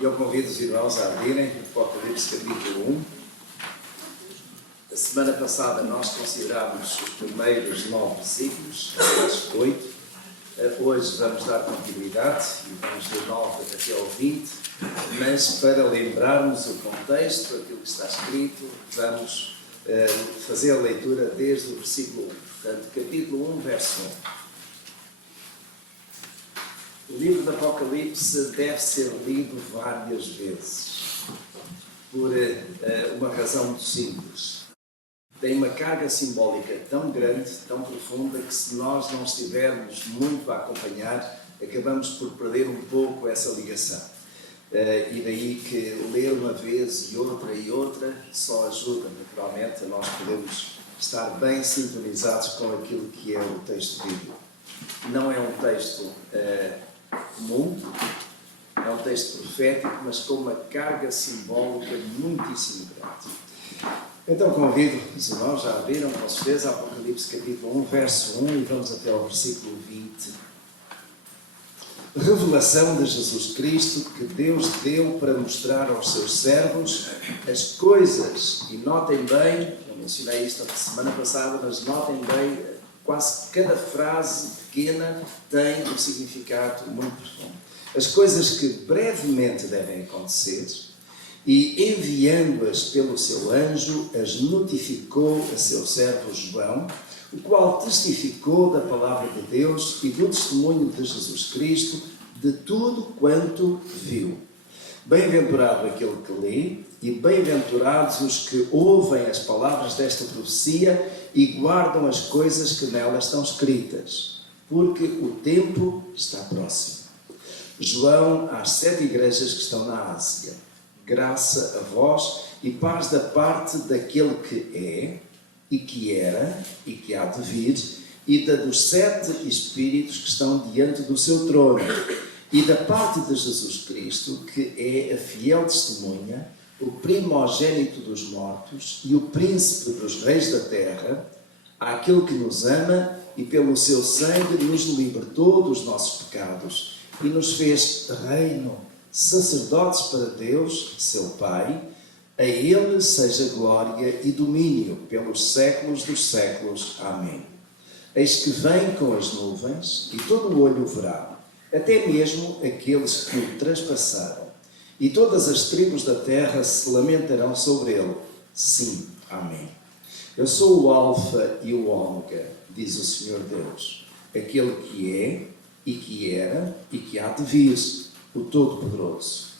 Eu convido os irmãos a abrirem o Apocalipse capítulo 1. A semana passada nós considerámos os primeiros 9 versículos, versos 8. Hoje vamos dar continuidade e vamos do 9 até ao 20, mas para lembrarmos o contexto, aquilo que está escrito, vamos fazer a leitura desde o versículo 1. Portanto, capítulo 1, verso 1. O livro do Apocalipse deve ser lido várias vezes, por uma razão muito simples. Tem uma carga simbólica tão grande, tão profunda, que se nós não estivermos muito a acompanhar, acabamos por perder um pouco essa ligação. E daí que ler uma vez e outra só ajuda, naturalmente, a nós podermos estar bem sintonizados com aquilo que é o texto bíblico. Não é um texto comum, é um texto profético, mas com uma carga simbólica muitíssimo grande. Então convido os irmãos, já abriram com certeza Apocalipse capítulo 1, verso 1 e vamos até ao versículo 20. Revelação de Jesus Cristo que Deus deu para mostrar aos seus servos as coisas, e notem bem, eu mencionei isto a semana passada, mas notem bem, quase cada frase pequena tem um significado muito profundo. As coisas que brevemente devem acontecer, e enviando-as pelo seu anjo, as notificou a seu servo João, o qual testificou da palavra de Deus e do testemunho de Jesus Cristo, de tudo quanto viu. Bem-aventurado aquele que lê, e bem-aventurados os que ouvem as palavras desta profecia e guardam as coisas que nelas estão escritas, porque o tempo está próximo. João, às 7 igrejas que estão na Ásia, graça a vós e paz da parte daquele que é, e que era, e que há de vir, e da dos 7 Espíritos que estão diante do seu trono, e da parte de Jesus Cristo, que é a fiel testemunha, o primogênito dos mortos e o príncipe dos reis da terra, àquele que nos ama e pelo seu sangue nos libertou dos nossos pecados e nos fez reino, sacerdotes para Deus, seu Pai. A Ele seja glória e domínio pelos séculos dos séculos. Amém. Eis que vem com as nuvens, e todo o olho o verá, até mesmo aqueles que o transpassaram, e todas as tribos da terra se lamentarão sobre ele. Sim, amém. Eu sou o Alfa e o Ômega, diz o Senhor Deus, aquele que é, e que era, e que há de vir, o Todo-Poderoso.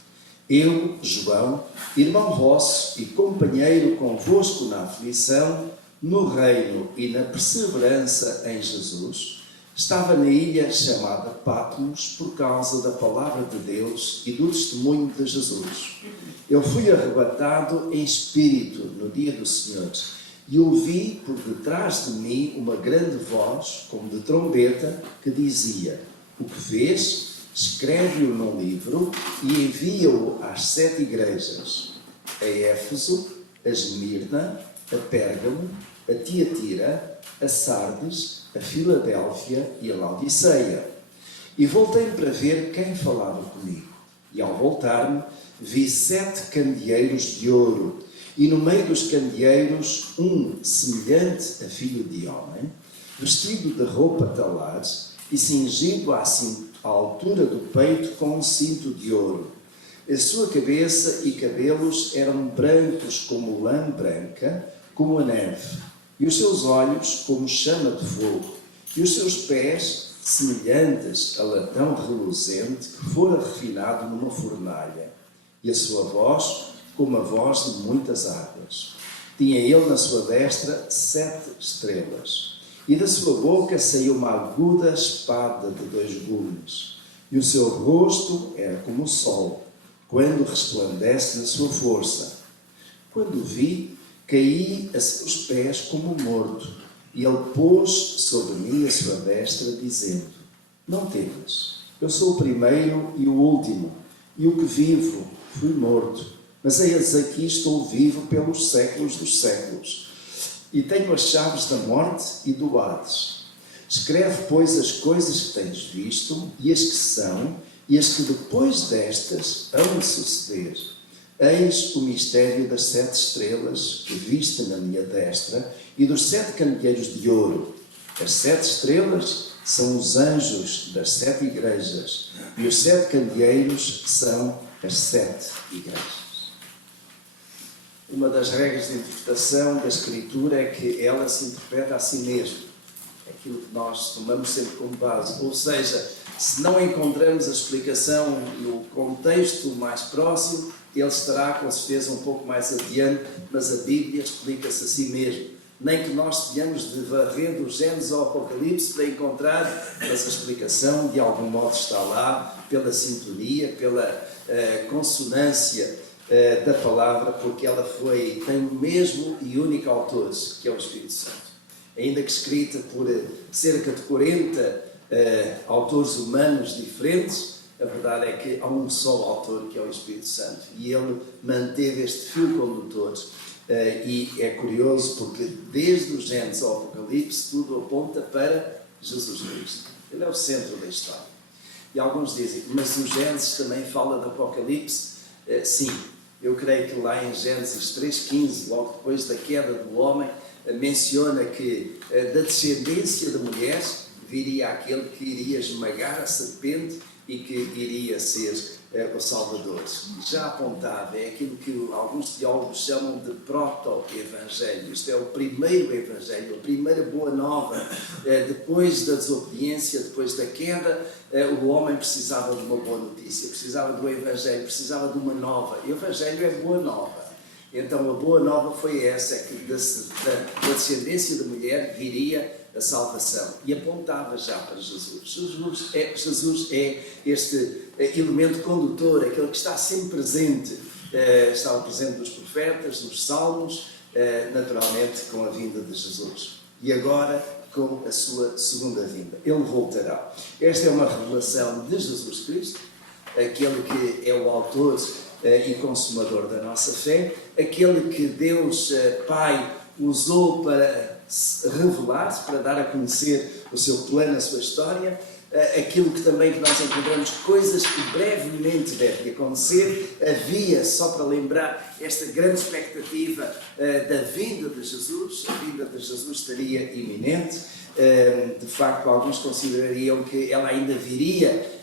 Eu, João, irmão vosso e companheiro convosco na aflição, no reino e na perseverança em Jesus, estava na ilha chamada Patmos por causa da palavra de Deus e do testemunho de Jesus. Eu fui arrebatado em espírito no dia do Senhor e ouvi por detrás de mim uma grande voz, como de trombeta, que dizia: o que vês, escreve-o num livro e envia-o às 7 igrejas, a Éfeso, a Esmirna, a Pérgamo, a Tiatira, a Sardes, a Filadélfia e a Laodiceia. E voltei para ver quem falava comigo. E ao voltar-me, vi 7 candeeiros de ouro, e no meio dos candeeiros um semelhante a filho de homem, vestido de roupa talares e cingido à altura do peito com um cinto de ouro. A sua cabeça e cabelos eram brancos como lã branca, como a neve, e os seus olhos como chama de fogo, e os seus pés semelhantes a latão reluzente que fora refinado numa fornalha, e a sua voz como a voz de muitas águas. Tinha ele na sua destra 7 estrelas, e da sua boca saiu uma aguda espada de 2 gumes, e o seu rosto era como o sol, quando resplandece na sua força. Quando o vi, caí a seus pés como morto, e ele pôs sobre mim a sua destra, dizendo: não temas, eu sou o primeiro e o último, e o que vivo fui morto, mas eis aqui estou vivo pelos séculos dos séculos, e tenho as chaves da morte e do Hades. Escreve, pois, as coisas que tens visto, e as que são, e as que depois destas hão de suceder. Eis o mistério das 7 estrelas que viste na minha destra e dos 7 candeeiros de ouro. As 7 estrelas são os anjos das 7 igrejas e os 7 candeeiros são as 7 igrejas. Uma das regras de interpretação da Escritura é que ela se interpreta a si mesma. É aquilo que nós tomamos sempre como base. Ou seja, se não encontramos a explicação no contexto mais próximo, ele estará com certeza um pouco mais adiante, mas a Bíblia explica-se a si mesma. Nem que nós tenhamos de varrer do Gênesis ao Apocalipse para encontrar, mas a explicação de algum modo está lá, pela sintonia, pela consonância da palavra, porque ela tem o mesmo e único autor, que é o Espírito Santo. Ainda que escrita por cerca de 40 autores humanos diferentes, a verdade é que há um só autor, que é o Espírito Santo, e ele manteve este fio condutor. E é curioso porque desde o Gênesis ao Apocalipse tudo aponta para Jesus Cristo. Ele é o centro da história. E alguns dizem, mas o Gênesis também fala do Apocalipse? Sim, eu creio que lá em Gênesis 3,15, logo depois da queda do homem, menciona que da descendência da mulher viria aquele que iria esmagar a serpente e que iria ser o Salvador. Já apontado, é aquilo que alguns teólogos chamam de proto-evangelho. Isto é o primeiro evangelho, a primeira boa nova. Depois da desobediência, depois da queda, o homem precisava de uma boa notícia, precisava do evangelho, precisava de uma nova. E o evangelho é boa nova. Então a boa nova foi essa, que da descendência da mulher viria a salvação, e apontava já para Jesus. Jesus é este elemento condutor, aquele que está sempre presente. Estava presente nos profetas, nos salmos, naturalmente com a vinda de Jesus. E agora com a sua segunda vinda. Ele voltará. Esta é uma revelação de Jesus Cristo, aquele que é o autor e consumador da nossa fé, aquele que Deus Pai usou para revelar-se, para dar a conhecer o seu plano, a sua história, aquilo que também que nós encontramos, coisas que brevemente devem acontecer. Havia, só para lembrar, esta grande expectativa da vinda de Jesus. A vinda de Jesus estaria iminente. De facto, alguns considerariam que ela ainda viria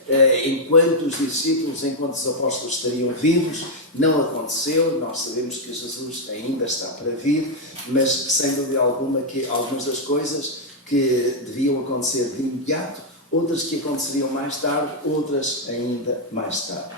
enquanto os discípulos, enquanto os apóstolos estariam vivos. Não aconteceu. Nós sabemos que Jesus ainda está para vir, mas sem dúvida alguma que algumas das coisas que deviam acontecer de imediato, outras que aconteceriam mais tarde, outras ainda mais tarde.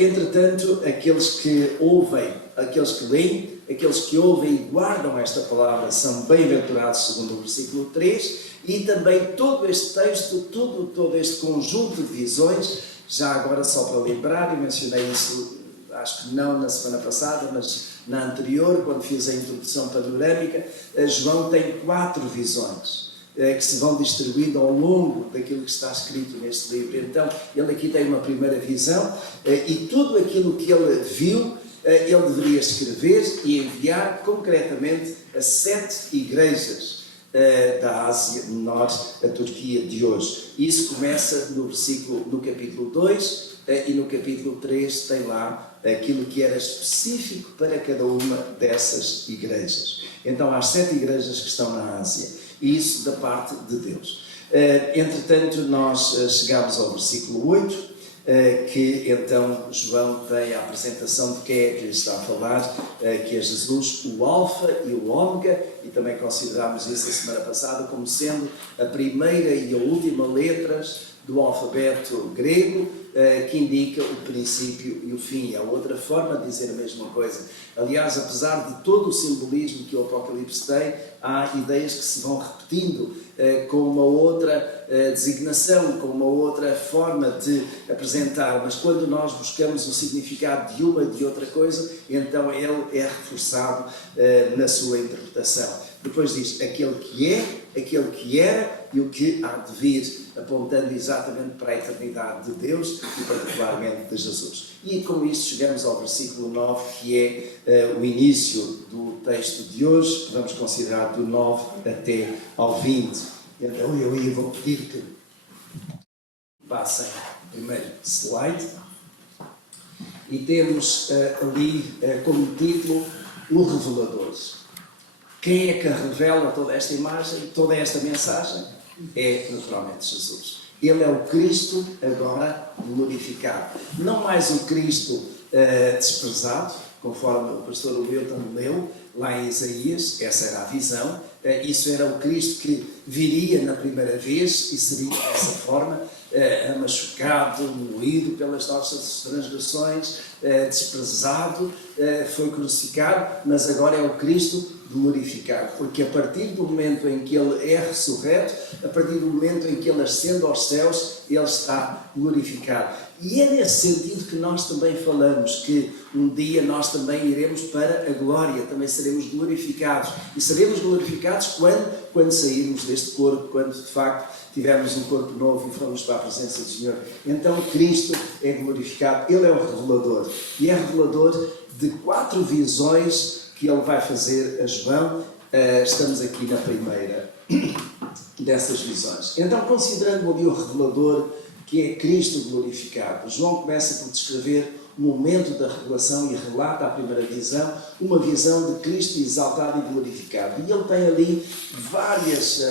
Entretanto, aqueles que ouvem, aqueles que leem, aqueles que ouvem e guardam esta palavra são bem-aventurados, segundo o versículo 3, e também todo este texto, todo este conjunto de visões. Já agora, só para lembrar, eu mencionei isso, acho que não na semana passada, mas na anterior, quando fiz a introdução panorâmica, João tem 4 visões que se vão distribuindo ao longo daquilo que está escrito neste livro. Então, ele aqui tem uma primeira visão, e tudo aquilo que ele viu, ele deveria escrever e enviar concretamente a 7 igrejas da Ásia Menor, a Turquia de hoje. Isso começa no capítulo 2, e no capítulo 3 tem lá aquilo que era específico para cada uma dessas igrejas. Então, há 7 igrejas que estão na Ásia. E isso da parte de Deus. Entretanto, nós chegamos ao versículo 8, que então João tem a apresentação de quem é que lhe está a falar, que é Jesus, o Alfa e o Ômega, e também considerámos isso a semana passada como sendo a primeira e a última letras do alfabeto grego, que indica o princípio e o fim. É outra forma de dizer a mesma coisa. Aliás, apesar de todo o simbolismo que o Apocalipse tem, há ideias que se vão repetindo com uma outra designação, com uma outra forma de apresentar, mas quando nós buscamos o significado de uma e de outra coisa, então ele é reforçado na sua interpretação. Depois diz aquele que é, aquele que era e o que há de vir, apontando exatamente para a eternidade de Deus e particularmente de Jesus. E com isso chegamos ao versículo 9, que é o início do texto de hoje, que vamos considerar do 9 até ao 20. Então eu vou pedir que passem primeiro slide. E temos ali como título o Revelador. Quem é que revela toda esta imagem, toda esta mensagem? É naturalmente Jesus. Ele é o Cristo agora glorificado. Não mais o Cristo desprezado, conforme o pastor Wilton leu lá em Isaías, essa era a visão. Isso era o Cristo que viria na primeira vez e seria dessa forma, machucado, moído pelas nossas transgressões, desprezado, foi crucificado, mas agora é o Cristo glorificado, porque a partir do momento em que Ele é ressurreto, a partir do momento em que Ele ascende aos céus, Ele está glorificado. E é nesse sentido que nós também falamos que um dia nós também iremos para a glória, também seremos glorificados. E seremos glorificados quando sairmos deste corpo, quando de facto tivermos um corpo novo e formos para a presença do Senhor. Então Cristo é glorificado, Ele é o revelador. E é revelador de 4 visões que Ele vai fazer a João. Estamos aqui na primeira dessas visões. Então, considerando ali o revelador, que é Cristo glorificado, João começa por descrever o momento da revelação e relata a primeira visão, uma visão de Cristo exaltado e glorificado. E ele tem ali várias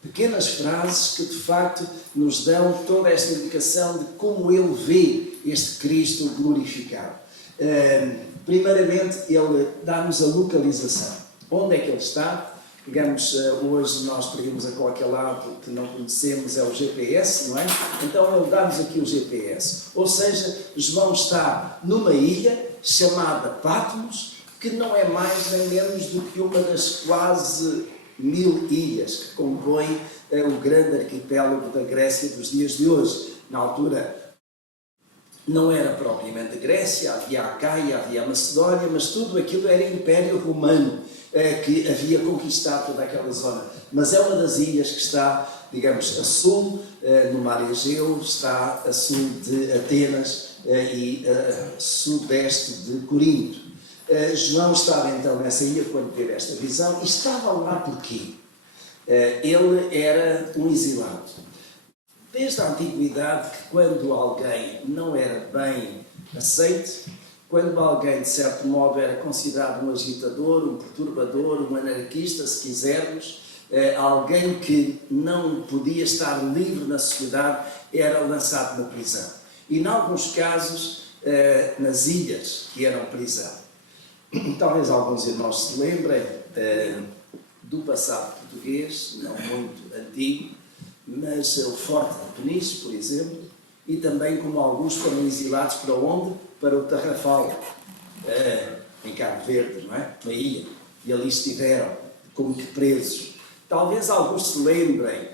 pequenas frases que de facto nos dão toda esta indicação de como ele vê este Cristo glorificado. Primeiramente, ele dá-nos a localização. Onde é que ele está? Digamos, hoje nós pegamos a qualquer lado que não conhecemos, é o GPS, não é? Então ele dá-nos aqui o GPS. Ou seja, João está numa ilha chamada Patmos, que não é mais nem menos do que uma das quase 1000 ilhas que compõem o grande arquipélago da Grécia dos dias de hoje. Na altura não era propriamente a Grécia, havia a Caia, havia a Macedónia, mas tudo aquilo era Império Romano, que havia conquistado toda aquela zona. Mas é uma das ilhas que está, digamos, a sul, no mar Egeu, está a sul de Atenas e a sudeste de Corinto. João estava então nessa ilha quando teve esta visão, e estava lá porquê? Ele era um exilado. Desde a antiguidade, que quando alguém não era bem aceite, quando alguém, de certo modo, era considerado um agitador, um perturbador, um anarquista, se quisermos, alguém que não podia estar livre na sociedade, era lançado na prisão. E, em alguns casos, nas ilhas, que eram prisão. Talvez alguns irmãos se lembrem do passado português, não muito antigo, mas o Forte de Peniche, por exemplo, e também como alguns foram exilados para onde? Para o Tarrafal, em Cabo Verde, não é? Na ilha. E ali estiveram, como que presos. Talvez alguns se lembrem,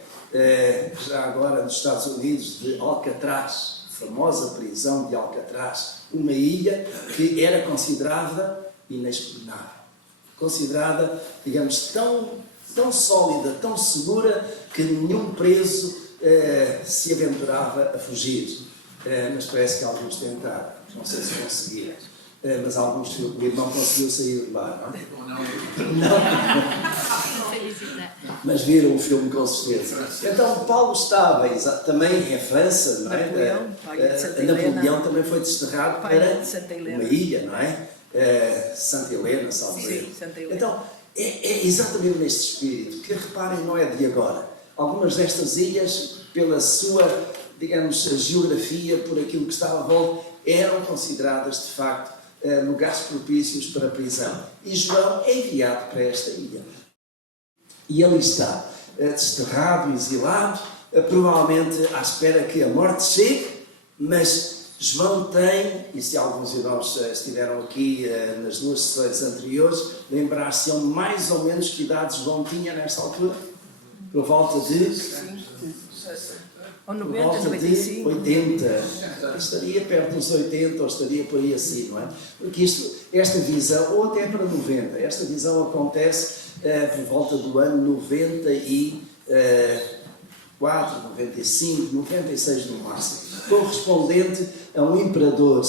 já agora nos Estados Unidos, de Alcatraz, a famosa prisão de Alcatraz, uma ilha que era considerada inexpugnável. Considerada, digamos, tão sólida, tão segura, que nenhum preso se aventurava a fugir. Mas parece que alguns tentaram, não sei se conseguiram. Mas alguns, o irmão conseguiu sair de lá, não? Não. Mas viram o filme com certeza. Então Paulo estava também em França, não é? Napoleão também foi desterrado para uma ilha, não é? Santa Helena, salve. Então, é exatamente neste espírito que, reparem, não é de agora. Algumas destas ilhas, pela sua, digamos, geografia, por aquilo que estava à volta, eram consideradas, de facto, lugares propícios para a prisão. E João é enviado para esta ilha. E ele está desterrado, exilado, provavelmente à espera que a morte chegue, mas João tem, e se alguns irmãos estiveram aqui nas 2 sessões anteriores, lembrar-se-ão mais ou menos que idade João tinha nesta altura? Por volta de 80. Estaria perto dos 80 ou estaria por aí assim, não é? Porque esta visão, ou até para 90, esta visão acontece por volta do ano 94, 95, 96 no máximo, correspondente a um imperador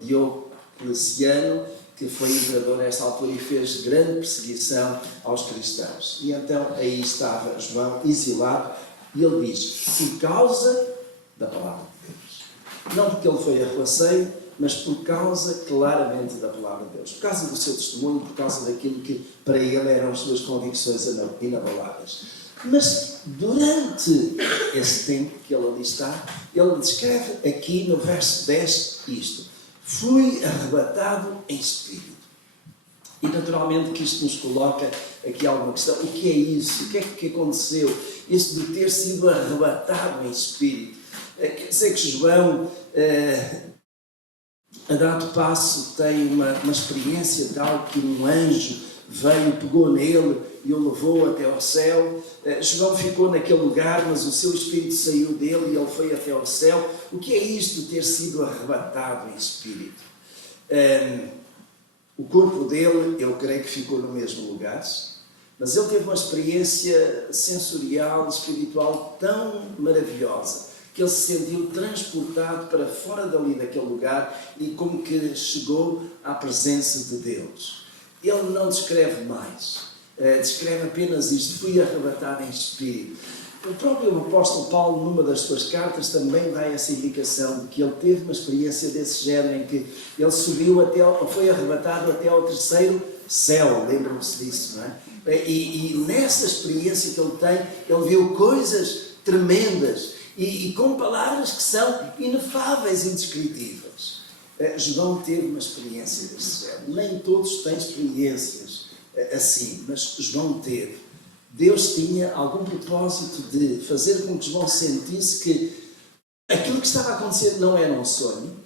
Diocleciano, que foi imperador nesta altura e fez grande perseguição aos cristãos. E então aí estava João exilado, e ele diz, por causa da palavra de Deus. Não porque ele foi arruaceiro, mas por causa claramente da palavra de Deus, por causa do seu testemunho, por causa daquilo que para ele eram as suas convicções inabaláveis. Mas durante esse tempo que ele ali está, ele descreve aqui no verso 10 isto: fui arrebatado em espírito. E naturalmente que isto nos coloca aqui alguma questão. O que é isso? O que é que aconteceu? Isso de ter sido arrebatado em espírito. Quer dizer que João, a dado passo, tem uma experiência tal que um anjo veio, pegou nele e o levou até ao céu. João ficou naquele lugar, mas o seu espírito saiu dele e ele foi até ao céu. O que é isto de ter sido arrebatado em espírito? O corpo dele, eu creio que ficou no mesmo lugar, mas ele teve uma experiência sensorial, espiritual tão maravilhosa que ele se sentiu transportado para fora dali daquele lugar e como que chegou à presença de Deus. Ele não descreve mais, descreve apenas isto: fui arrebatado em espírito. O próprio apóstolo Paulo, numa das suas cartas, também dá essa indicação de que ele teve uma experiência desse género, em que ele subiu foi arrebatado até ao terceiro céu, lembram-se disso, não é? E nessa experiência que ele tem, ele viu coisas tremendas e com palavras que são inefáveis e indescritíveis. João teve uma experiência desse género. Nem todos têm experiências assim, mas João teve. Deus tinha algum propósito de fazer com que João sentisse que aquilo que estava a acontecer não era um sonho,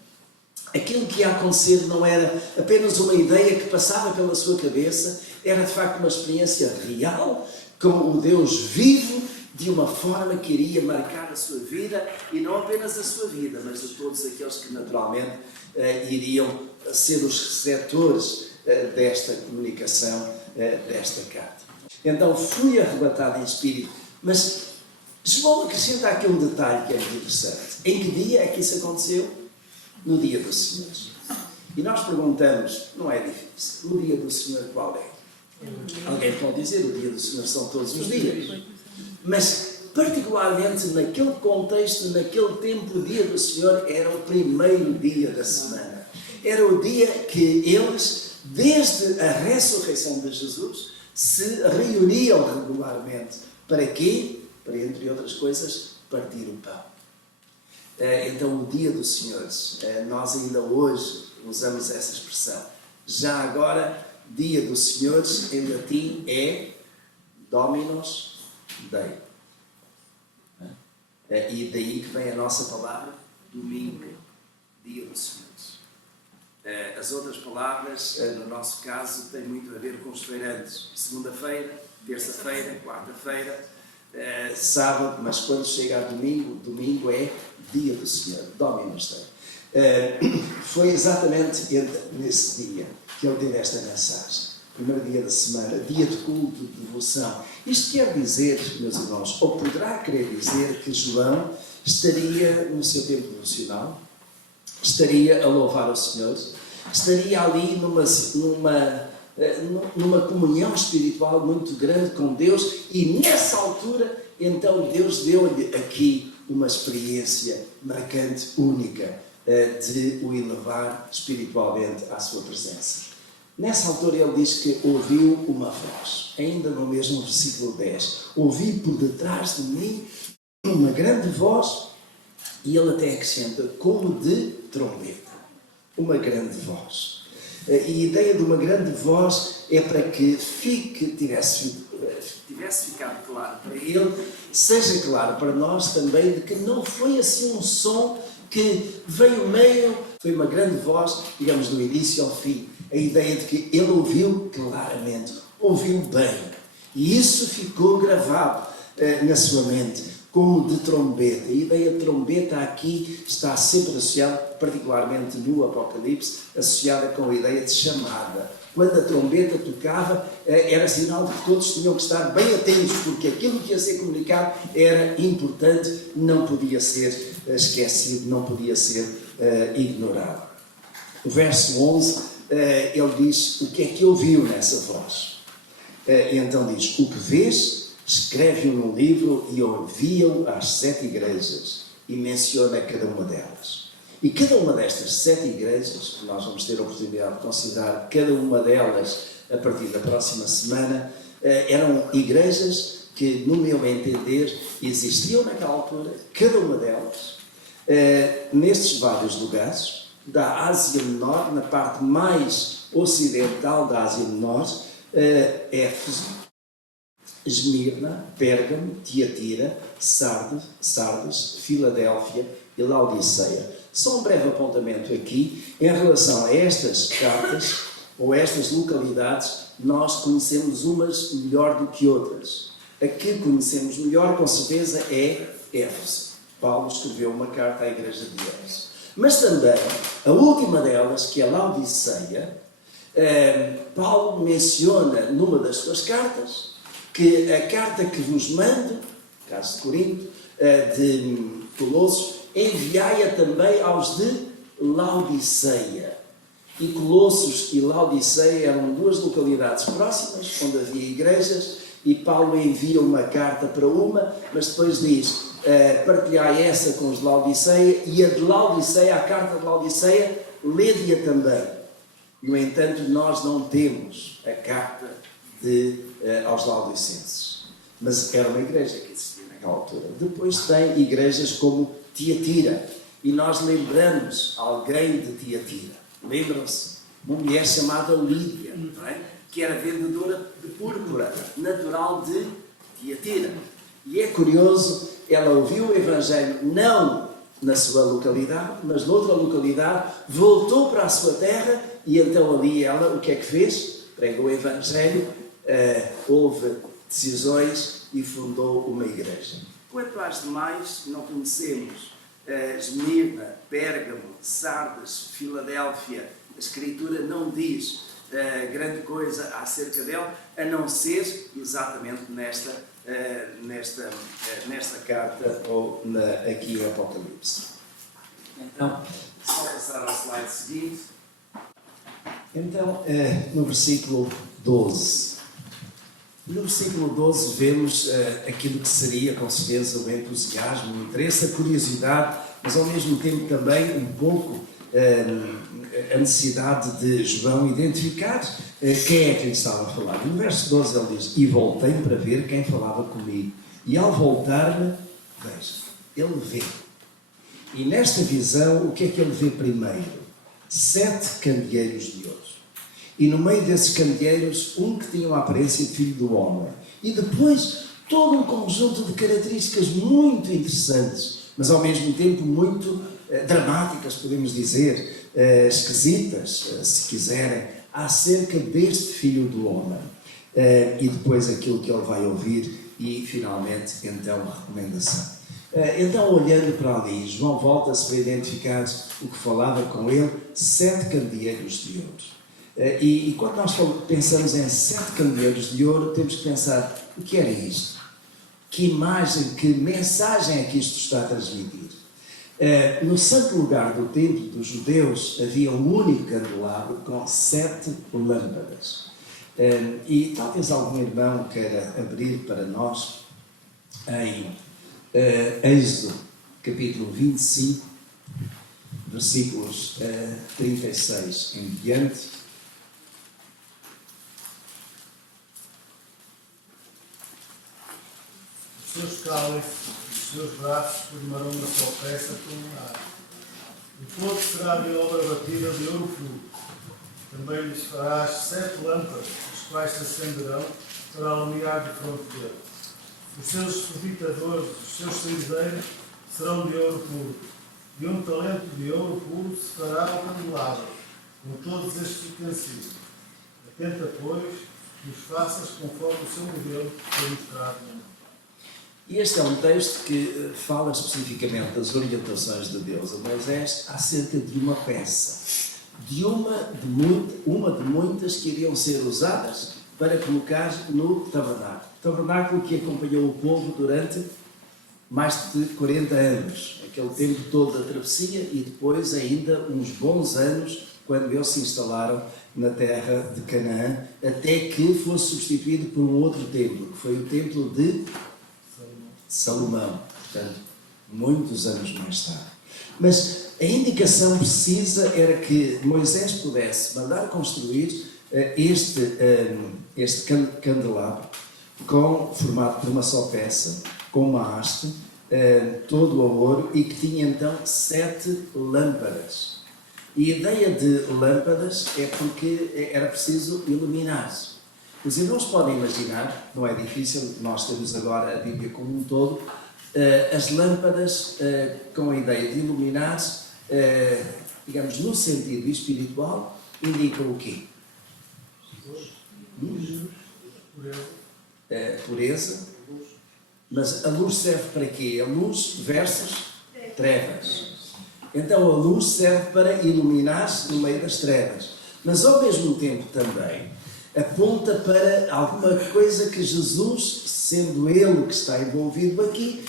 aquilo que ia acontecer não era apenas uma ideia que passava pela sua cabeça, era de facto uma experiência real, com o Deus vivo, de uma forma que iria marcar a sua vida, e não apenas a sua vida, mas de todos aqueles que naturalmente iriam ser os receptores desta comunicação, desta carta. Então fui arrebatado em espírito, mas João acrescenta aqui um detalhe que é muito interessante. Em que dia é que isso aconteceu? No dia do Senhor. E nós perguntamos, não é difícil, o dia do Senhor qual é? Alguém pode dizer, o dia do Senhor são todos os dias. Mas particularmente naquele contexto, naquele tempo, o dia do Senhor era o primeiro dia da semana. Era o dia que eles, desde a ressurreição de Jesus, se reuniam regularmente. Para quê? Para, entre outras coisas, partir o pão. Então, o dia do Senhor, nós ainda hoje usamos essa expressão. Já agora, dia do Senhor, em latim, é Dominus Dei. E daí que vem a nossa palavra, domingo, dia do Senhor. As outras palavras, no nosso caso, têm muito a ver com os feirantes. Segunda-feira, terça-feira, quarta-feira, sábado, mas quando chega a domingo, domingo é dia do Senhor, Dominus Dei. Foi exatamente nesse dia que ele teve esta mensagem. Primeiro dia da semana, dia de culto, de devoção. Isto quer dizer, meus irmãos, ou poderá querer dizer que João estaria no seu tempo devocional, estaria a louvar o Senhor, estaria ali numa comunhão espiritual muito grande com Deus, e nessa altura, então, Deus deu-lhe aqui uma experiência marcante, única, de o elevar espiritualmente à sua presença. Nessa altura ele diz que ouviu uma voz, ainda no mesmo versículo 10. Ouvi por detrás de mim uma grande voz, e ele até acrescenta, como de trombeta. Uma grande voz. E a ideia de uma grande voz é para que tivesse ficado claro para ele, seja claro para nós também, de que não foi assim um som que veio meio, foi uma grande voz, digamos, do início ao fim. A ideia de que ele ouviu claramente, ouviu bem. E isso ficou gravado na sua mente, como de trombeta. A ideia de trombeta aqui está sempre associada, particularmente no Apocalipse, associada com a ideia de chamada. Quando a trombeta tocava, era sinal de que todos tinham que estar bem atentos, porque aquilo que ia ser comunicado era importante, não podia ser esquecido, não podia ser ignorado. O verso 11... ele diz o que é que ouviu nessa voz. E então diz, o que vês, escreve-o num livro e envia-o às 7 igrejas, e menciona cada uma delas. E cada uma destas 7 igrejas, nós vamos ter a oportunidade de considerar cada uma delas a partir da próxima semana, eram igrejas que, no meu entender, existiam naquela altura, cada uma delas, nestes vários lugares, da Ásia Menor, na parte mais ocidental da Ásia Menor, Éfeso, Esmirna, Pérgamo, Tiatira, Sardes, Filadélfia e Laodiceia. Só um breve apontamento aqui, em relação a estas cartas, ou estas localidades, nós conhecemos umas melhor do que outras. A que conhecemos melhor, com certeza, é Éfeso. Paulo escreveu uma carta à igreja de Éfeso. Mas também, a última delas, que é Laodiceia, Paulo menciona numa das suas cartas que a carta que vos mando, caso de Corinto, de Colossos, enviai-a também aos de Laodiceia. E Colossos e Laodiceia eram 2 localidades próximas, onde havia igrejas, e Paulo envia uma carta para uma, mas depois diz, partilhai essa com os de Laodiceia, e a de Laodiceia, a carta de Laodiceia, lede-a também. No entanto, nós não temos a carta aos Laodicenses. Mas era uma igreja que existia naquela altura. Depois tem igrejas como Tiatira, e nós lembramos alguém de Tiatira. Lembram-se? Uma mulher chamada Lídia, não é? Que era vendedora de púrpura, natural de Tiatira. E é curioso, ela ouviu o Evangelho não na sua localidade, mas noutra localidade, voltou para a sua terra e então ali ela, o que é que fez? Pregou o Evangelho, houve decisões e fundou uma igreja. Quanto às demais, não conhecemos Esmirna, Pérgamo, Sardes, Filadélfia. A Escritura não diz grande coisa acerca dela, a não ser exatamente nesta carta ou aqui em Apocalipse. Então, só passar ao slide seguinte. Então, no versículo 12. No versículo 12 vemos aquilo que seria, com certeza, o entusiasmo, o interesse, a curiosidade, mas ao mesmo tempo também um pouco a necessidade de João identificar quem é que lhe estava a falar. No verso 12 ele diz, e voltei para ver quem falava comigo. E ao voltar-me, veja, ele vê. E nesta visão, o que é que ele vê primeiro? 7 candeeiros de ouro. E no meio desses candeeiros, um que tinha a aparência de filho do homem. E depois, todo um conjunto de características muito interessantes, mas ao mesmo tempo muito dramáticas, podemos dizer, esquisitas, se quiserem, acerca deste filho do homem. E depois aquilo que ele vai ouvir e, finalmente, então, a recomendação. Então, olhando para ali, João volta-se para identificar o que falava com ele, 7 candeeiros de ouro. E quando nós pensamos em 7 candeeiros de ouro, temos que pensar, o que era isto? Que imagem, que mensagem é que isto está a transmitir? No santo lugar do templo dos judeus havia um único candelabro com 7 lâmpadas. E talvez algum irmão queira abrir para nós em Êxodo, capítulo 25, versículos 36 em diante. Os seus cálices, os seus braços formarão uma só peça com ar. O fogo será de obra batida de ouro puro. Também lhes farás 7 lâmpadas, as quais se acenderão para alumiar de fronte dele. Os seus levitadores, os seus cinzeiros serão de ouro puro. E um talento de ouro puro se fará o candelabro, com todos estes utensílios. Atenta, pois, que os faças conforme o seu modelo que foi mostrado na mão. E este é um texto que fala especificamente das orientações de Deus a Moisés acerca de uma peça, de uma de muitas que iriam ser usadas para colocar no tabernáculo. O tabernáculo que acompanhou o povo durante mais de 40 anos, aquele tempo todo da travessia e depois ainda uns bons anos quando eles se instalaram na terra de Canaã, até que fosse substituído por um outro templo, que foi o templo de Salomão, portanto, muitos anos mais tarde. Mas A indicação precisa era que Moisés pudesse mandar construir este candelabro formado por uma só peça, com uma haste, todo a ouro, e que tinha então 7 lâmpadas. E a ideia de lâmpadas é porque era preciso iluminar. Os irmãos podem imaginar, não é difícil, nós temos agora a Bíblia como um todo, as lâmpadas com a ideia de iluminar, digamos, no sentido espiritual, indicam o quê? Pureza. Mas a luz serve para quê? A luz versus trevas. Então a luz serve para iluminar no meio das trevas. Mas ao mesmo tempo também aponta para alguma coisa que Jesus, sendo Ele que está envolvido aqui,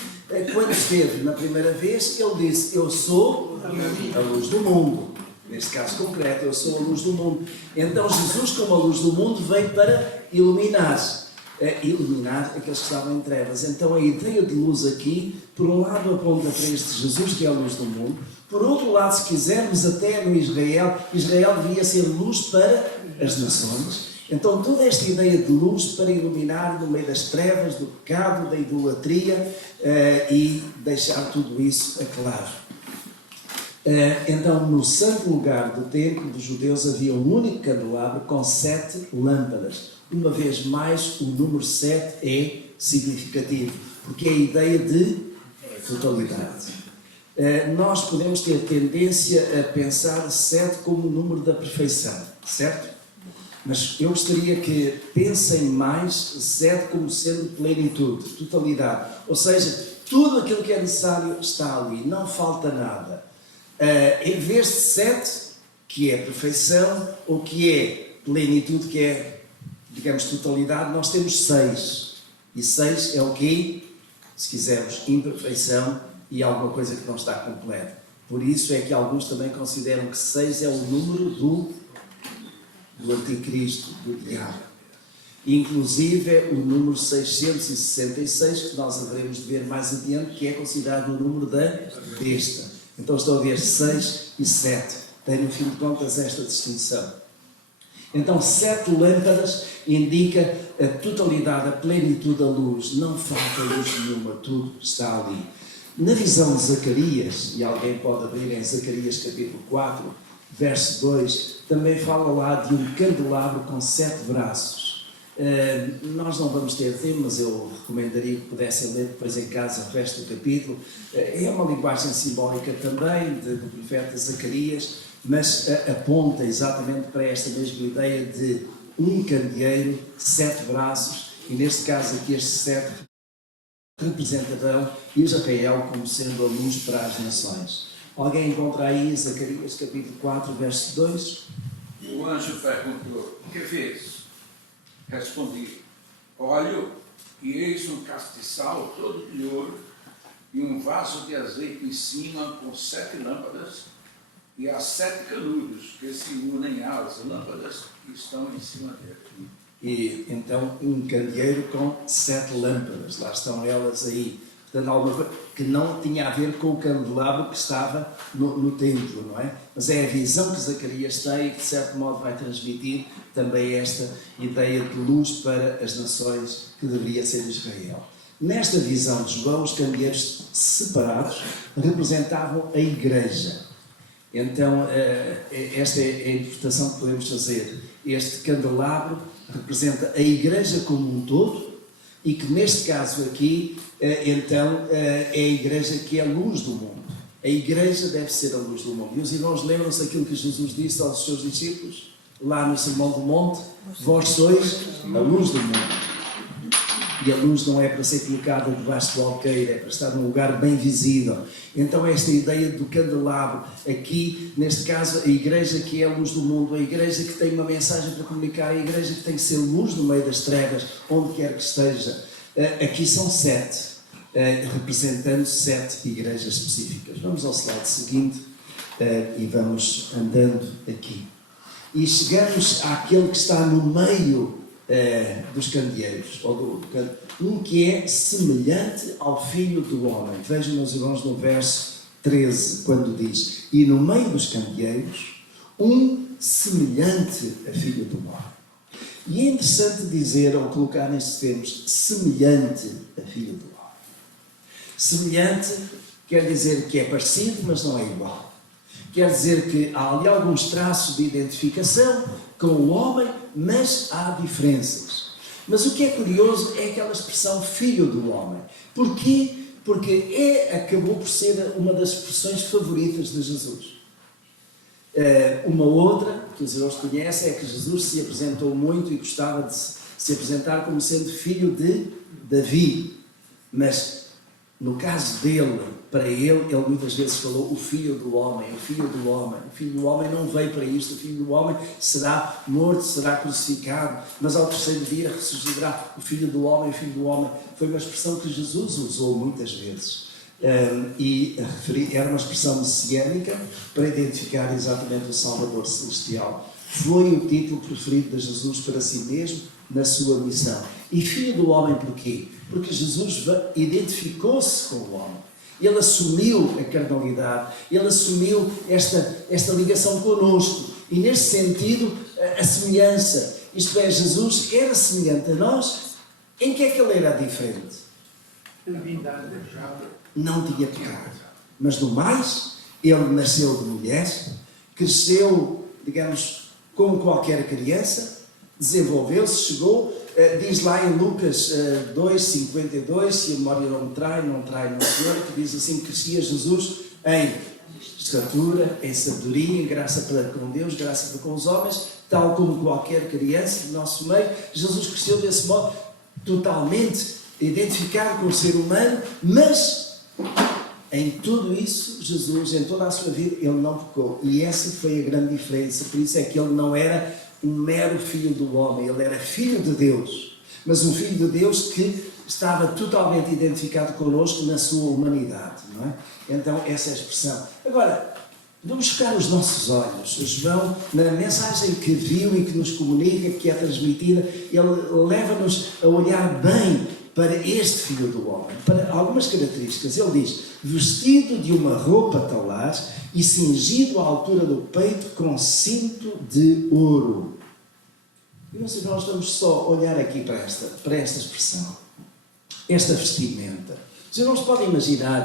quando esteve na primeira vez, Ele disse: eu sou a luz do mundo. Neste caso concreto, eu sou a luz do mundo. Então Jesus, como a luz do mundo, veio para iluminar aqueles que estavam em trevas. Então a ideia de luz aqui, por um lado aponta para este Jesus que é a luz do mundo, por outro lado, se quisermos, até no Israel devia ser luz para as nações. Então toda esta ideia de luz para iluminar no meio das trevas, do pecado, da idolatria, e deixar tudo isso a claro. Então no santo lugar do templo dos judeus havia um único candelabro com 7 lâmpadas. Uma vez mais, o número 7 é significativo, porque é a ideia de totalidade. Nós podemos ter tendência a pensar 7 como o número da perfeição, certo? Mas eu gostaria que pensem mais 7 como sendo plenitude, totalidade. Ou seja, tudo aquilo que é necessário está ali, não falta nada. Em vez de 7, que é perfeição, ou que é plenitude, que é, digamos, totalidade, nós temos 6. E 6 é o quê? Se quisermos, imperfeição e alguma coisa que não está completa. Por isso é que alguns também consideram que 6 é o número do anticristo, do diabo. Inclusive o número 666, que nós haveremos de ver mais adiante, que é considerado o número da besta. Então estão a ver 6 e 7. Tem no fim de contas esta distinção. Então 7 lâmpadas indica a totalidade, a plenitude da luz. Não falta luz nenhuma, tudo está ali. Na visão de Zacarias, e alguém pode abrir em Zacarias capítulo 4, verso 2, também fala lá de um candelabro com 7 braços. Nós não vamos ter tempo, mas eu recomendaria que pudessem ler depois em casa o resto do capítulo. É uma linguagem simbólica também do profeta Zacarias, mas aponta exatamente para esta mesma ideia de um candeeiro, 7 braços, e neste caso aqui estes 7 representarão Israel como sendo a luz para as nações. Alguém encontra aí Zacarias capítulo 4, verso 2? E o anjo perguntou: que vês? Respondi: olho, e eis um castiçal todo de ouro, e um vaso de azeite em cima com 7 lâmpadas, e há 7 canudos que se unem às lâmpadas que estão em cima dele. E então um candeeiro com 7 lâmpadas, lá estão elas aí. Portanto, alguma coisa que não tinha a ver com o candelabro que estava no templo, não é? Mas é a visão que Zacarias tem e que de certo modo vai transmitir também esta ideia de luz para as nações que deveria ser Israel. Nesta visão de João, os candeeiros separados representavam a igreja. Então, esta é a interpretação que podemos fazer. Este candelabro representa a igreja como um todo, e que neste caso aqui, então, é a igreja que é a luz do mundo. A igreja deve ser a luz do mundo. E os irmãos lembram-se daquilo que Jesus disse aos seus discípulos, lá no Sermão do Monte: vós sois a luz do mundo. E a luz não é para ser colocada debaixo do alqueire, é para estar num lugar bem visível. Então esta ideia do candelabro, aqui, neste caso, a igreja que é a luz do mundo, a igreja que tem uma mensagem para comunicar, a igreja que tem que ser luz no meio das trevas, onde quer que esteja. Aqui são 7, representando 7 igrejas específicas. Vamos ao slide seguinte e vamos andando aqui. E chegamos àquele que está no meio dos candeeiros, um que é semelhante ao Filho do Homem. Vejam, meus irmãos, no verso 13, quando diz: e no meio dos candeeiros, um semelhante a filho do homem. E é interessante dizer, ou colocar nestes termos, semelhante a filho do homem. Semelhante quer dizer que é parecido, mas não é igual. Quer dizer que há ali alguns traços de identificação com o homem, mas há diferenças. Mas o que é curioso é aquela expressão filho do homem. Porquê? Porque acabou por ser uma das expressões favoritas de Jesus. Uma outra, que os irmãos conhecem, é que Jesus se apresentou muito e gostava de se apresentar como sendo filho de Davi. Mas, no caso dele, para ele muitas vezes falou o filho do homem, o filho do homem. O filho do homem não veio para isto, o filho do homem será morto, será crucificado, mas ao terceiro dia ressuscitará. O filho do homem, o filho do homem. Foi uma expressão que Jesus usou muitas vezes. Era uma expressão messiânica para identificar exatamente o Salvador Celestial. Foi o título preferido de Jesus para si mesmo na sua missão. E filho do homem porquê? Porque Jesus identificou-se com o homem. Ele assumiu a carnalidade, ele assumiu esta ligação connosco. E neste sentido, a semelhança, isto é, Jesus era semelhante a nós. Em que é que ele era diferente? Não tinha pecado. Mas do mais, ele nasceu de mulher, cresceu, digamos, como qualquer criança, desenvolveu-se, chegou, diz lá em Lucas 2:52, se a memória não me trai no Senhor, que diz assim: crescia Jesus em estatura, em sabedoria, em graça para com Deus, graça para com os homens, tal como qualquer criança do nosso meio. Jesus cresceu desse modo, totalmente identificado com o ser humano, mas em tudo isso, Jesus, em toda a sua vida, ele não pecou. E essa foi a grande diferença. Por isso é que ele não era um mero filho do homem, ele era filho de Deus. Mas um filho de Deus que estava totalmente identificado connosco na sua humanidade, não é? Então, essa é a expressão. Agora, vamos focar os nossos olhos. O João, na mensagem que viu e que nos comunica, que é transmitida, ele leva-nos a olhar bem para este filho do homem, para algumas características. Ele diz: vestido de uma roupa talaz e cingido à altura do peito com cinto de ouro. E nós vamos só olhar aqui para esta expressão, esta vestimenta. Os irmãos podem imaginar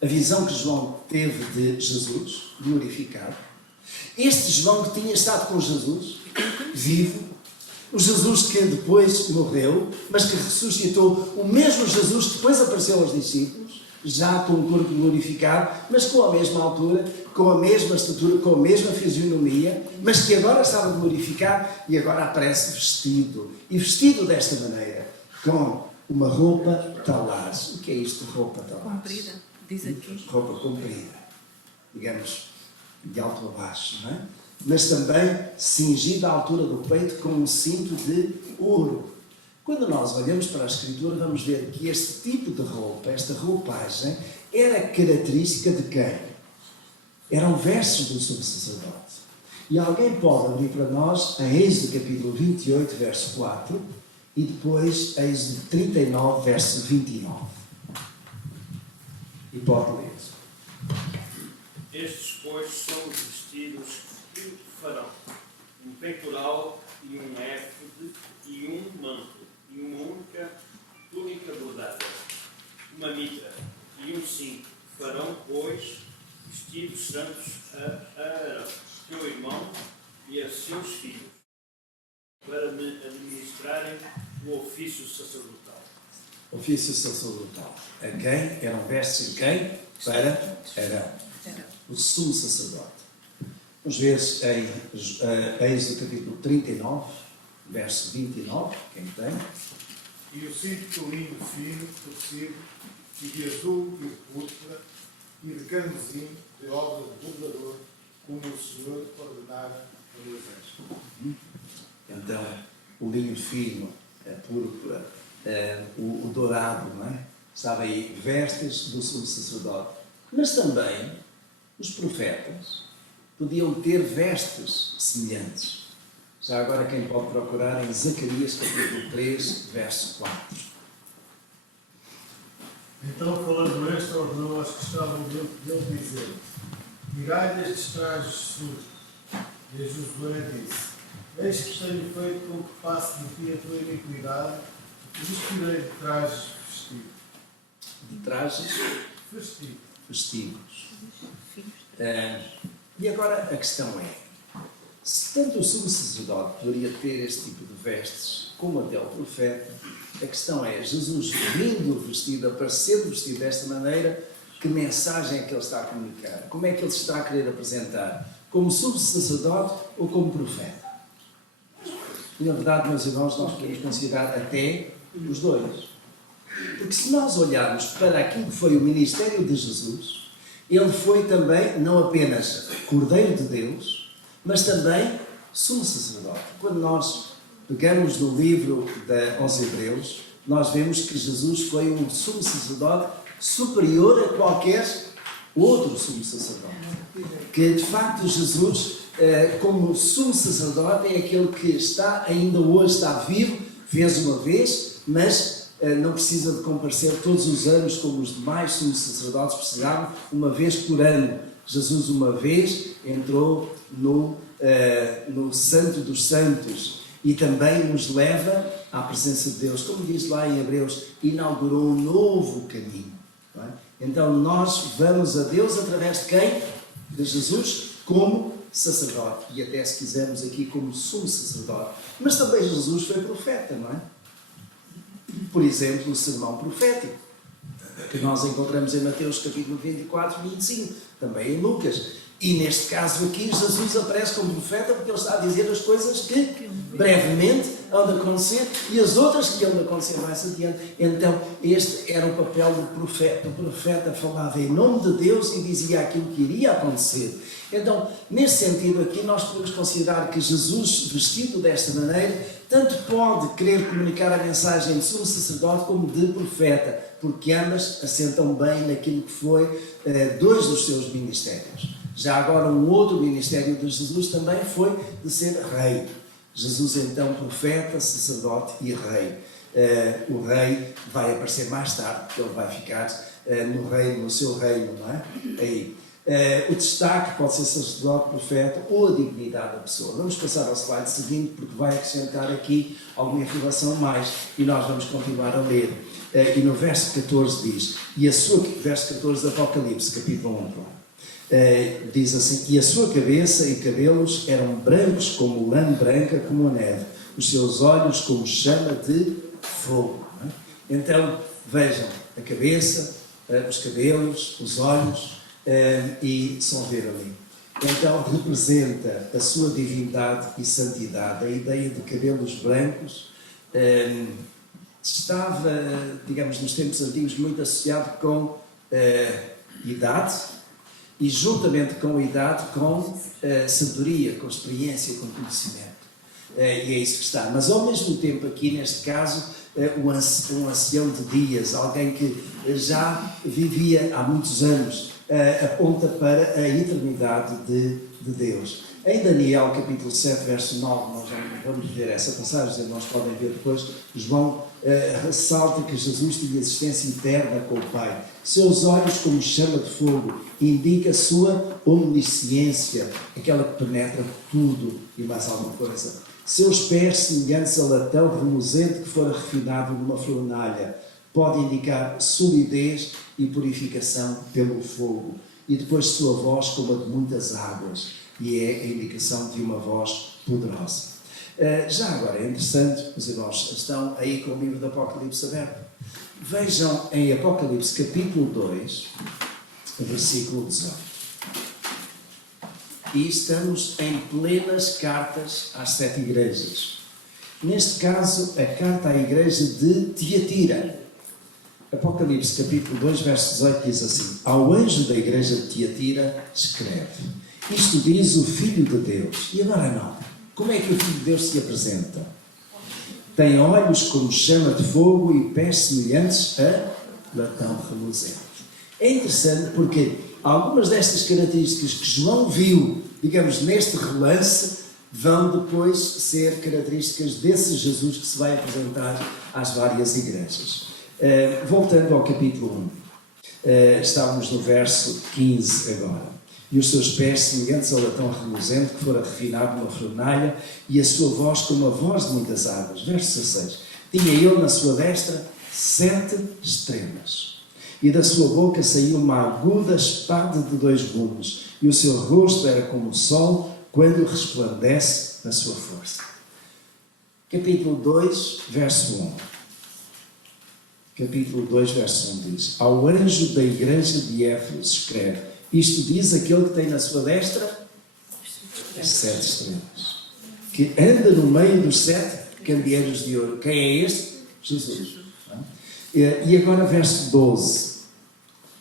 a visão que João teve de Jesus glorificado. Este João que tinha estado com Jesus, vivo, o Jesus que depois morreu, mas que ressuscitou, o mesmo Jesus que depois apareceu aos discípulos, já com o corpo glorificado, mas com a mesma altura, com a mesma estatura, com a mesma fisionomia, mas que agora estava glorificado e agora aparece vestido. E vestido desta maneira, com uma roupa talaz. O que é isto, roupa talaz? Comprida, diz aqui. Roupa comprida, digamos, de alto a baixo, não é? Mas também cingida à altura do peito com um cinto de ouro. Quando nós olhamos para a Escritura, vamos ver que este tipo de roupa, esta roupagem, era característica de quem? Eram versos do sumo sacerdote. E alguém pode abrir para nós em Êxodo capítulo 28, verso 4, e depois Êxodo 39, verso 29. E pode ler. Estes, pois, são os vestidos que farão: um peitoral e um éfode e um manto, e uma única túnica bordada, uma mitra e um cinto. Farão, pois, vestidos santos a Arão, teu irmão, e a seus filhos, para me administrarem o ofício sacerdotal. Ofício sacerdotal. A quem? Eram vestes de quem? Para Arão, o sumo sacerdote. Vamos ver em Êxodo capítulo 39, verso 29, quem tem? E o cinto de linho fino, tecido, e de azul e de púrpura, e de carmesim, de obra de bordador, como o Senhor ordenara a Moisés. Então, o linho fino, a púrpura, o dourado, não é? Estava aí, vestes do sumo sacerdote. Mas também, os profetas podiam ter vestes semelhantes. Já agora quem pode procurar em Zacarias capítulo 3, verso 4. Então, falando este, ordenou aos que estavam dentro dele dizer: tirai destes trajos sujos. E a Josué disse: eis que tenho feito com que passe de ti a tua iniquidade, e vos tirei de trajes vestidos. De trajes Vestido. vestigos. E agora a questão é, se tanto o sumo sacerdote poderia ter este tipo de vestes, como até o profeta, a questão é, Jesus vindo vestido, aparecendo vestido desta maneira, que mensagem é que ele está a comunicar? Como é que ele se está a querer apresentar? Como sumo sacerdote ou como profeta? E na verdade, meus irmãos, nós podemos considerar até os dois. Porque se nós olharmos para aquilo que foi o ministério de Jesus, ele foi também, não apenas Cordeiro de Deus, mas também sumo sacerdote. Quando nós pegamos no livro aos Hebreus, nós vemos que Jesus foi um sumo sacerdote superior a qualquer outro sumo sacerdote. Que de facto Jesus, como sumo sacerdote, é aquele que está ainda hoje, está vivo, fez uma vez, mas não precisa de comparecer todos os anos como os demais sumos sacerdotes precisavam, uma vez por ano. Jesus uma vez entrou no Santo dos Santos e também nos leva à presença de Deus. Como diz lá em Hebreus, inaugurou um novo caminho. Não é? Então nós vamos a Deus através de quem? De Jesus como sacerdote. E até se quisermos aqui como sumo sacerdote. Mas também Jesus foi profeta, não é? Por exemplo, o sermão profético, que nós encontramos em Mateus capítulo 24 e 25, também em Lucas. E neste caso aqui, Jesus aparece como profeta porque ele está a dizer as coisas que brevemente hão de acontecer e as outras que hão de acontecer mais adiante. Então, este era o papel do profeta. O profeta falava em nome de Deus e dizia aquilo que iria acontecer. Então, nesse sentido aqui, nós podemos considerar que Jesus, vestido desta maneira, tanto pode querer comunicar a mensagem de sumo sacerdote como de profeta, porque ambas assentam bem naquilo que foi dois dos seus ministérios. Já agora, um outro ministério de Jesus também foi de ser rei. Jesus, então, profeta, sacerdote e rei. O rei vai aparecer mais tarde, porque ele vai ficar no seu reino, não é? Aí. O destaque pode ser sacerdote, profeta ou a dignidade da pessoa. Vamos passar ao slide seguinte, porque vai acrescentar aqui alguma informação mais e nós vamos continuar a ler. E no verso 14 diz, verso 14 do Apocalipse, capítulo 1, diz assim: e a sua cabeça e cabelos eram brancos como lã branca como a neve, os seus olhos como chama de fogo. Não é? Então, vejam, a cabeça, os cabelos, os olhos, e são ver ali. Então representa a sua divindade e santidade. A ideia de cabelos brancos estava, digamos, nos tempos antigos muito associado com idade e juntamente com a idade com sabedoria, com experiência, com conhecimento. E é isso que está. Mas ao mesmo tempo aqui neste caso um ancião de dias, alguém que já vivia há muitos anos, aponta para a eternidade de Deus. Em Daniel capítulo 7, verso 9, nós vamos ver essa passagem, nós podem ver depois, João ressalta que Jesus tinha existência eterna com o Pai. Seus olhos como chama de fogo, indica a sua omnisciência, aquela que penetra tudo e mais alguma coisa. Seus pés semelhantes a latão reluzente que fora refinado numa fornalha, pode indicar solidez e purificação pelo fogo. E depois sua voz como a de muitas águas, e é a indicação de uma voz poderosa. Já agora, é interessante, os irmãos estão aí com o livro do Apocalipse aberto. Vejam em Apocalipse capítulo 2, versículo 18. E estamos em plenas cartas às 7 igrejas. Neste caso, a carta à igreja de Tiatira. Apocalipse capítulo 2, verso 18 diz assim: ao anjo da igreja de Tiatira escreve: isto diz o Filho de Deus. E agora não. Como é que o Filho de Deus se apresenta? Tem olhos como chama de fogo e pés semelhantes a latão reluzente. É interessante porque algumas destas características que João viu, digamos, neste relance, vão depois ser características desse Jesus que se vai apresentar às várias igrejas. Voltando ao capítulo 1, estávamos no verso 15 agora. E os seus pés semelhantes ao latão reluzente que fora refinado numa fornalha, e a sua voz como a voz de muitas águas. Verso 16. Tinha ele na sua destra 7 estrelas, e da sua boca saiu uma aguda espada de 2 gumes, e o seu rosto era como o sol quando resplandece na sua força. Capítulo 2, verso 1. Capítulo 2, verso 1 diz: Ao anjo da igreja de Éfeso escreve: Isto diz aquele que tem na sua destra as 7 estrelas, que anda no meio dos 7 candeeiros de ouro. Quem é este? Jesus. E agora verso 12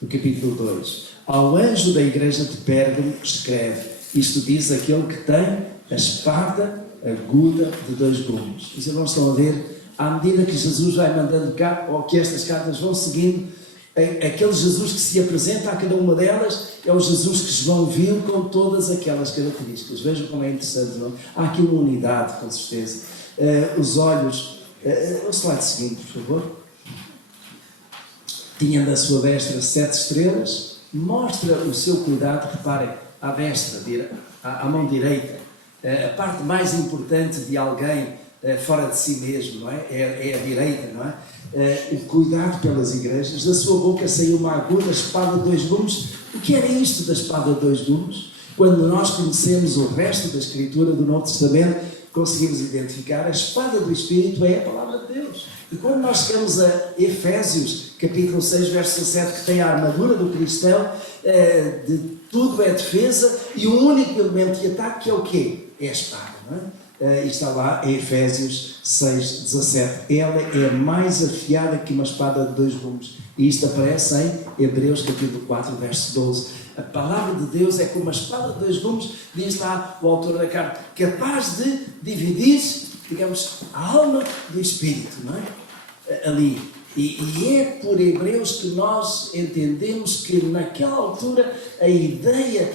do capítulo 2. Ao anjo da igreja de Pérgamo escreve: Isto diz aquele que tem a espada aguda de 2 gumes. Os irmãos estão a ver, à medida que Jesus vai mandando cá, ou que estas cartas vão seguindo, aquele Jesus que se apresenta a cada uma delas é o Jesus que João viu com todas aquelas características. Vejam como é interessante, não? Há aqui uma unidade, com certeza. Os olhos... o slide seguinte, por favor. Tinha na sua destra 7 estrelas. Mostra o seu cuidado, reparem, à destra, à mão direita. A parte mais importante de alguém fora de si mesmo, não é? É a direita, não é? O cuidado pelas igrejas. Da sua boca saiu uma aguda espada de 2 gumes. O que era isto da espada de 2 gumes? Quando nós conhecemos o resto da Escritura do Novo Testamento, conseguimos identificar a espada do Espírito é a palavra de Deus. E quando nós chegamos a Efésios, capítulo 6, verso 17, que tem a armadura do cristão, de tudo é defesa, e o único elemento de ataque é o quê? É a espada, não é? E está lá em Efésios 6, 17. Ela é mais afiada que uma espada de 2 gumes. E isto aparece em Hebreus capítulo 4, verso 12. A palavra de Deus é como uma espada de 2 gumes, diz lá o autor da carta, capaz de dividir, digamos, a alma do espírito, não é? Ali. E é por Hebreus que nós entendemos que naquela altura a ideia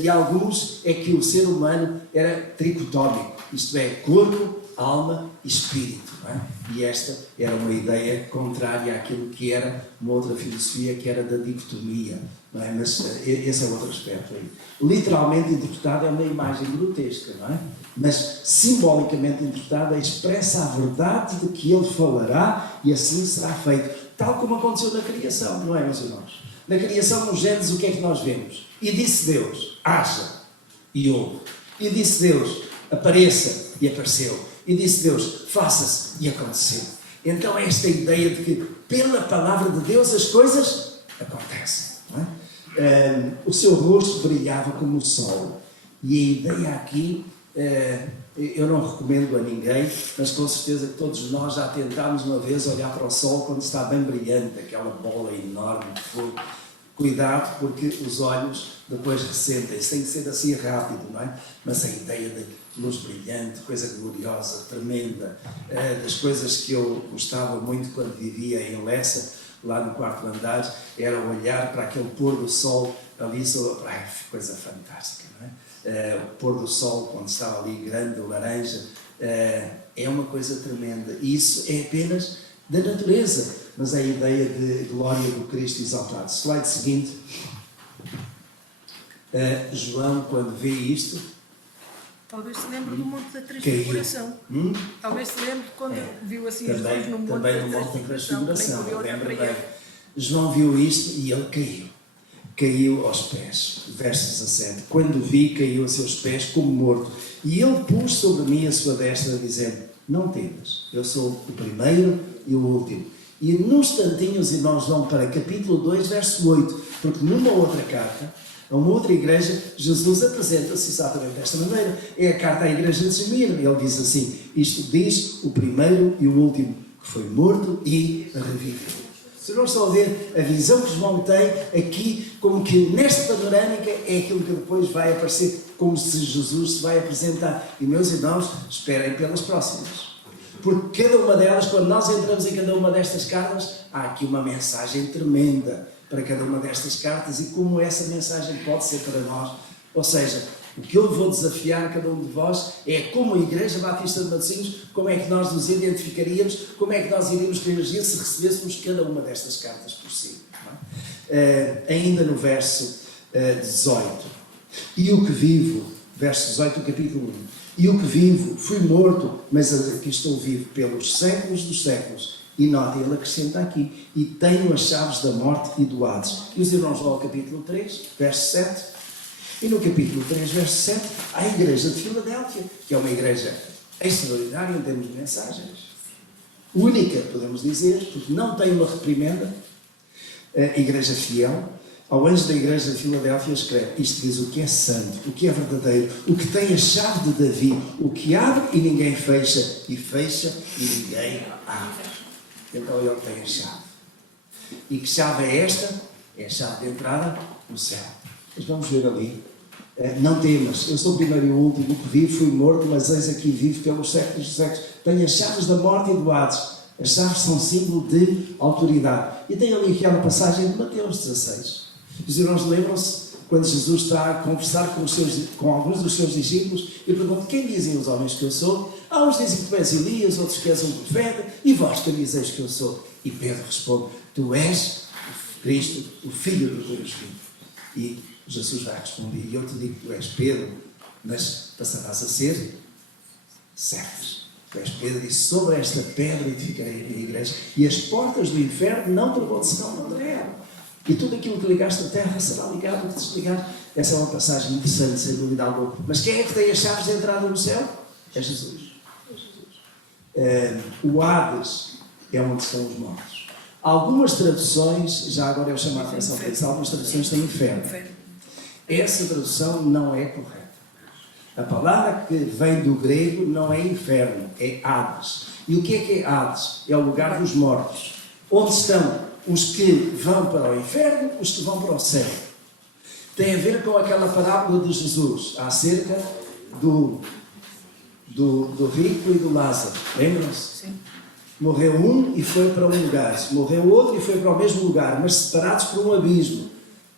de alguns é que o ser humano era tricotómico, isto é, corpo, alma e espírito, não é? E esta era uma ideia contrária àquilo que era uma outra filosofia, que era da dicotomia, não é? Mas esse é outro aspecto aí. Literalmente interpretado é uma imagem grotesca, não é? Mas simbolicamente interpretada expressa a verdade de que ele falará e assim será feito, tal como aconteceu na criação, não é, meus irmãos? Na criação, no Gênesis, o que é que nós vemos? E disse Deus, haja, e houve. E disse Deus, apareça, e apareceu. E disse Deus, faça-se, e aconteceu. Então esta ideia de que pela palavra de Deus as coisas acontecem, não é? O seu rosto brilhava como o sol. E a ideia aqui, eu não recomendo a ninguém, mas com certeza que todos nós já tentámos uma vez olhar para o sol quando está bem brilhante, aquela bola enorme de fogo. Cuidado, porque os olhos depois ressentem-se, tem que ser assim rápido, não é? Mas a ideia de luz brilhante, coisa gloriosa, tremenda, das coisas que eu gostava muito quando vivia em Lessa, lá no 4º andar, era olhar para aquele pôr do sol ali, coisa fantástica, não é? O pôr do sol, quando estava ali grande, laranja, é uma coisa tremenda. E isso é apenas da natureza, mas é a ideia de glória do Cristo exaltado. Slide seguinte. João, quando vê isto, talvez se lembre do Monte da Transfiguração. Talvez se lembre quando viu assim os dois no Monte da Transfiguração. Lembra bem. João viu isto e ele caiu aos pés. Verso 17. Quando vi, caiu a seus pés como morto. E ele pôs sobre mim a sua destra, dizendo: não temas, eu sou o primeiro e o último. E num instantinho os irmãos vão para capítulo 2, verso 8, porque numa outra carta, a uma outra igreja, Jesus apresenta-se exatamente desta maneira. É a carta à igreja de Esmirna. Ele diz assim: isto diz o primeiro e o último, que foi morto e reviveu. Vocês não estão a ver a visão que João tem aqui, como que nesta panorâmica é aquilo que depois vai aparecer, como se Jesus se vai apresentar. E meus irmãos, esperem pelas próximas. Porque cada uma delas, quando nós entramos em cada uma destas cartas, há aqui uma mensagem tremenda para cada uma destas cartas, e como essa mensagem pode ser para nós. Ou seja, O que eu vou desafiar cada um de vós é como a Igreja Batista de Matosinhos, como é que nós nos identificaríamos, como é que nós iríamos reagir se recebêssemos cada uma destas cartas por si. Ainda no verso 18. E o que vivo, verso 18 do capítulo 1. E o que vivo, fui morto, mas aqui estou vivo pelos séculos dos séculos. E notem, ele acrescenta aqui, e tenho as chaves da morte e do Hades. E os irmãos vão ao capítulo 3, verso 7. E no capítulo 3, verso 7, há a igreja de Filadélfia, que é uma igreja extraordinária em termos de mensagens. Única, podemos dizer, porque não tem uma reprimenda. A igreja fiel. Ao anjo da igreja de Filadélfia escreve, isto diz o que é santo, o que é verdadeiro, o que tem a chave de Davi, o que abre e ninguém fecha, e fecha e ninguém abre. Então ele tem a chave. E que chave é esta? É a chave de entrada no céu. Mas vamos ver ali. Não temas, eu sou o primeiro e o último, que vivo, fui morto, mas eis aqui vivo pelos séculos dos séculos. Tenho as chaves da morte e do Hades. As chaves são símbolo de autoridade. E tem ali aquela passagem de Mateus 16. Os irmãos lembram-se quando Jesus está a conversar com alguns dos seus discípulos e pergunta: quem dizem os homens que eu sou? Há uns dizem que tu és Elias, outros que és um profeta, e vós que dizeis que eu sou? E Pedro responde: tu és o Cristo, o Filho do Deus vivo. E Jesus vai responder: e eu te digo que tu és Pedro, mas passarás a ser Cefas. Tu és Pedro, e sobre esta pedra edificarei a minha igreja, e as portas do inferno não prevalecerão contra ela. E tudo aquilo que ligaste na terra será ligado, que desligar. Essa é uma passagem interessante, sem dúvida alguma. Mas quem é que tem as chaves de entrada no céu? É Jesus. O Hades é onde estão os mortos. Algumas traduções, já agora eu chamo a atenção para isso, algumas traduções têm inferno. Essa tradução não é correta. A palavra que vem do grego não é inferno, é Hades. E o que é Hades? É o lugar dos mortos. Onde estão os que vão para o inferno, os que vão para o céu. Tem a ver com aquela parábola de Jesus acerca do rico e do Lázaro. Lembram-se? Sim. Morreu um e foi para um lugar. Morreu outro e foi para o mesmo lugar, mas separados por um abismo.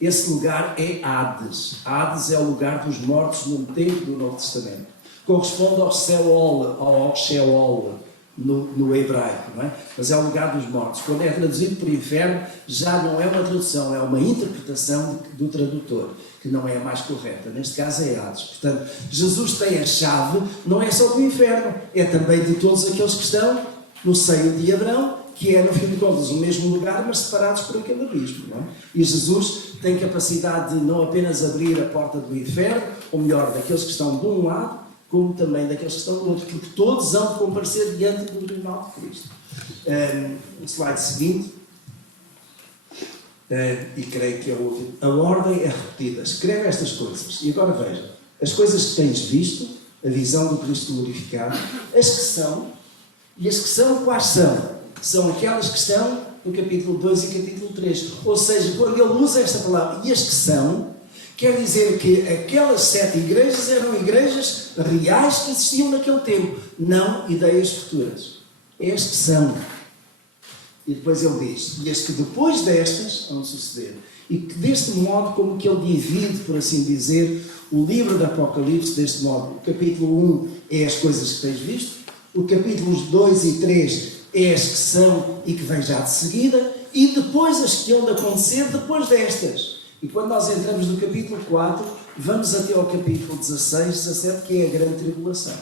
Esse lugar é Hades. Hades é o lugar dos mortos no tempo do Novo Testamento. Corresponde ao Sheol, no hebraico, não é? Mas é o lugar dos mortos. Quando é traduzido por inferno, já não é uma tradução, é uma interpretação do tradutor, que não é a mais correta. Neste caso é Hades. Portanto, Jesus tem a chave, não é só do inferno, é também de todos aqueles que estão no seio de Abraão, que é, no fim de contas, o mesmo lugar, mas separados por aquele abismo, não é? E Jesus tem capacidade de não apenas abrir a porta do inferno, ou melhor, daqueles que estão de um lado, como também daqueles que estão do outro, porque todos hão de comparecer diante do tribunal de Cristo. O slide seguinte, e creio que é o último. A ordem é repetida. Escreve estas coisas. E agora veja, as coisas que tens visto, a visão do Cristo glorificado, as que são, e as que são, quais são? São aquelas que estão no capítulo 2 e capítulo 3. Ou seja, quando ele usa esta palavra, e as que são, quer dizer que aquelas 7 igrejas eram igrejas reais que existiam naquele tempo, não ideias futuras. É as que são. E depois ele diz, e as que depois destas vão suceder. E que deste modo, como que ele divide, por assim dizer, o livro do Apocalipse deste modo. O capítulo 1 é as coisas que tens visto, o capítulos 2 e 3 é as que são e que vêm já de seguida, e depois as que hão de acontecer depois destas. E quando nós entramos no capítulo 4, vamos até ao capítulo 16, 17, que é a grande tribulação.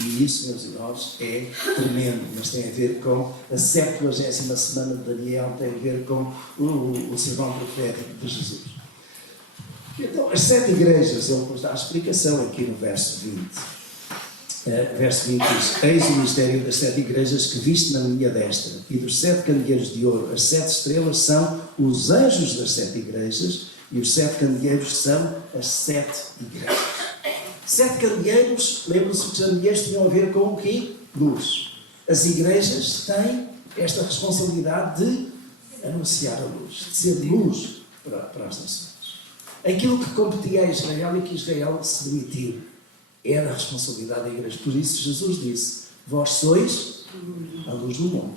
E isso, meus irmãos, é tremendo, mas tem a ver com a 70ª semana de Daniel, tem a ver com o sermão profético de Jesus. Então, as 7 igrejas, ele nos dá a explicação aqui no verso 20. Verso 20 diz: eis o mistério das 7 igrejas que viste na minha destra, e dos 7 candeeiros de ouro, as 7 estrelas são os anjos das 7 igrejas, e os 7 candeeiros são as 7 igrejas. 7 candeeiros, lembram-se que os candeeiros tinham a ver com o quê? Luz. As igrejas têm esta responsabilidade de anunciar a luz, de ser luz para as nações. Aquilo que competia a Israel e que Israel se demitiu era a responsabilidade da igreja. Por isso Jesus disse: vós sois a luz do mundo.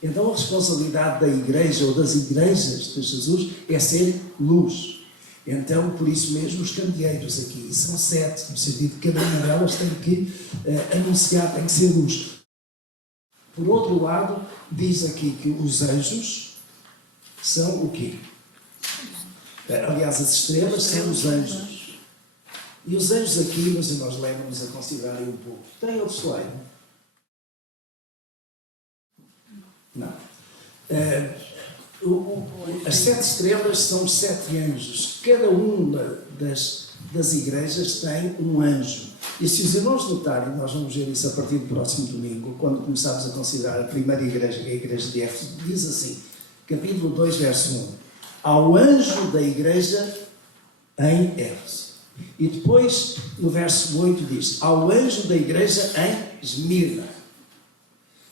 Então a responsabilidade da igreja ou das igrejas de Jesus é ser luz. Então, por isso mesmo, os candeeiros aqui são 7, no sentido que cada uma delas tem que anunciar, tem que ser luz. Por outro lado, diz aqui que os anjos são o quê? Aliás, as estrelas são os anjos. E os anjos aqui, meus irmãos, levam-nos a considerar um pouco. Tem outro slide? Não. As 7 estrelas são os 7 anjos. Cada uma das igrejas tem um anjo. E se os irmãos notarem, nós vamos ver isso a partir do próximo domingo, quando começarmos a considerar a primeira igreja, que é a igreja de Éfeso, diz assim, capítulo 2, verso 1, ao anjo da igreja em Éfeso. E depois, no verso 8, diz, ao anjo da igreja em Esmirna.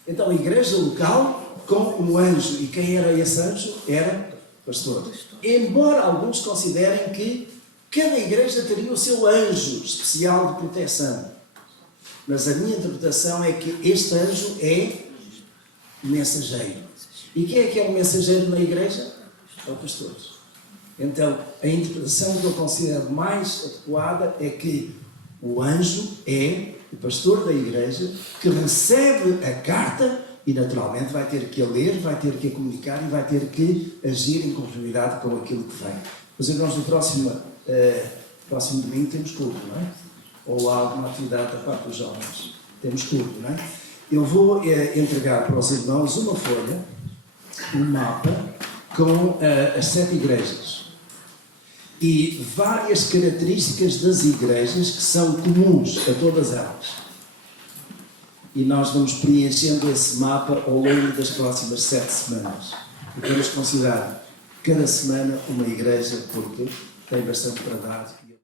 Então, a igreja local com um anjo. E quem era esse anjo? Era pastor. Embora alguns considerem que cada igreja teria o seu anjo especial de proteção. Mas a minha interpretação é que este anjo é mensageiro. E quem é o mensageiro na igreja? É o pastor. Então, a interpretação que eu considero mais adequada é que o anjo é o pastor da igreja que recebe a carta e naturalmente vai ter que a ler, vai ter que a comunicar e vai ter que agir em conformidade com aquilo que vem. Mas irmãos, no próximo domingo temos culto, não é? Ou há alguma atividade da parte dos jovens? Temos culto, não é? Eu vou entregar para os irmãos uma folha, um mapa com as 7 igrejas e várias características das igrejas que são comuns a todas elas. E nós vamos preenchendo esse mapa ao longo das próximas 7 semanas. E vamos considerar cada semana uma igreja, porque tem bastante para dar